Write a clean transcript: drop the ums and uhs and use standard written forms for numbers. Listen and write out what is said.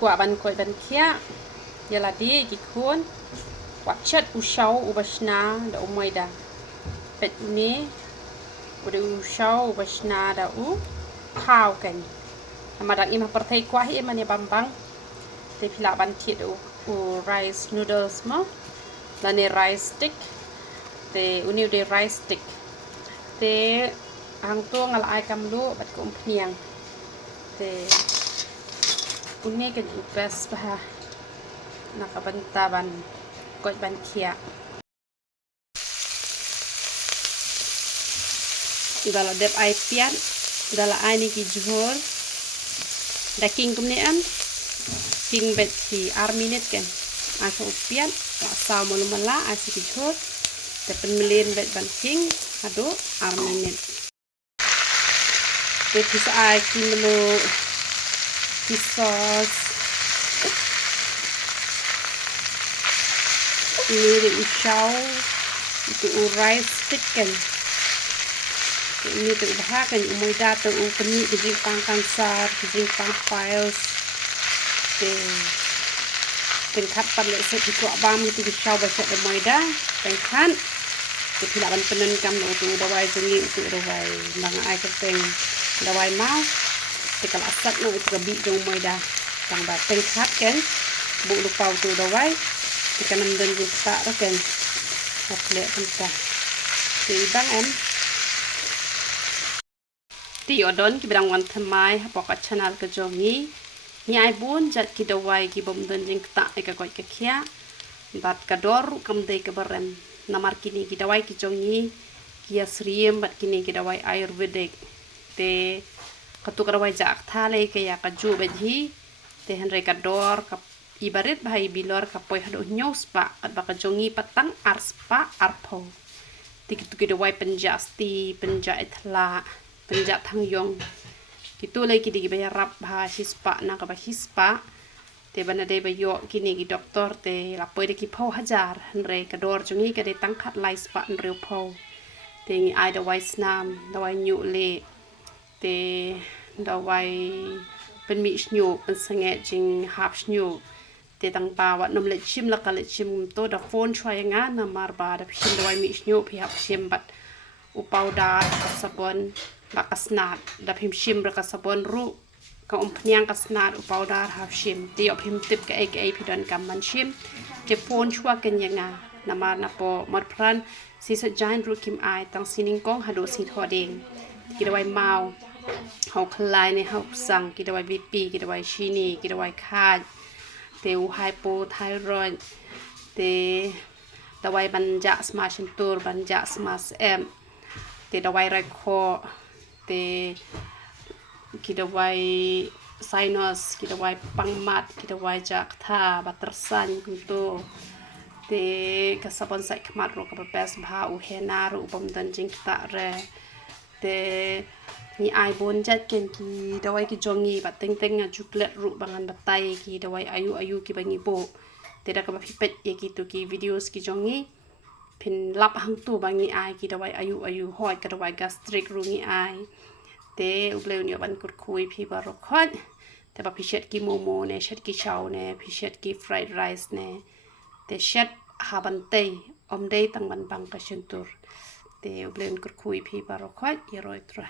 kwah ban koit ban khiah yaladi gikun kwah shet usau ubashna da umaida pet ini udah usau ubashna da khaw kan madak imah pertai kwah iman ya bambang te pila ban kit rice noodles mo lani rice stick te uni udah rice stick te hang tu ngal ai kam lu bat ko umpiang te uni kan best bah nakabantaban koit ban khiah dala dep ai pian dala ai ni ki jhor daking kumnian king bet si minute kan aso pian sa molumala asi ki jhor tepen melin bet ban king ado minute bet bisa ai ki melu ki sauce ini di usau itu rice stick kan ini tu bahakan umai data ukeni dijing pangkan sar dijing pang files tingkat pada set di kuat bam itu usau baca umai dah tingkat kehilangan penen kam tu dawai jengi itu dawai bang ai keteng dawai mau tekal asat no itu gabi do umai dah tang ba tingkat kan bu lupa tu dawai ikan dan juga kan boleh entah di bang ti odon ki bidang wan thamai hapokat channel ke jongi ni ai bun jat ki dawai ki bom dan jing ta ka koi ka khiah bat ka dor kam dei ka baren namar kini ki dawai ki jongi ki asriem bat kini ki dawai ayurvedic te katu ka dawai jak thale ke ya ka ju bet hi te henre ka dor ka ibarit bahai bilor ka poi hado nyos pa at ba ka jongi patang ars pa arpo tikitu ki dawai penjasti penja ithla penjat thang yong gitu lagi di bayar rap bah hispa na ka bah hispa te bana de bayo kini ki doktor te lapoi de ki pau hajar re ka dor jungi ka de tangkhat lai spa nreu pau te ngi ai da wai snam da wai nyu le te da wai pen mi snyu pen sange jing hap snyu te tang pa wat nom le chim la ka le chim to da phone chwai nga na mar ba da phim da wai mi snyu phi hap chim bat upau da sabon bakasnat da phim shim ra ka sabon ru ka umpniang kasnat upau da hap shim ti op him tip ka ai pidon kam man shim te phone chwa ken yanga namar na po mar pran si sa jain ru kim ai tang sining kong hado si thodeng ki dawai mau hau khlai ne hau sang ki dawai bp ki dawai shini ki dawai khaj te u hypothyroid te dawai banja smash tur banja smash em te dawai rai kho te ki dawai sinus ki dawai pangmat ki dawai jak tha batersan kunto te kasabon sai khmat ro ka bes bha u hena ru bom dan jing ta re te ni ai bon jat ken ki dawai ki jongi ba teng teng a juklet ru bangan batai ki dawai ayu ki bangi bo te da ka ba phipet ye ki tu ki videos ki jongi pin lap hang tu bangi ai ki dawai ayu hoi ka dawai gastric rungi ai te ubleu ni ban kur khui phi ba ro khot te ba phishet ki momo ne shet ki chow ne phishet ki fried rice ne te shet haban te om dei tang ban bang ka shentur te ubleu kur khui phi ba ro khot ye roi tra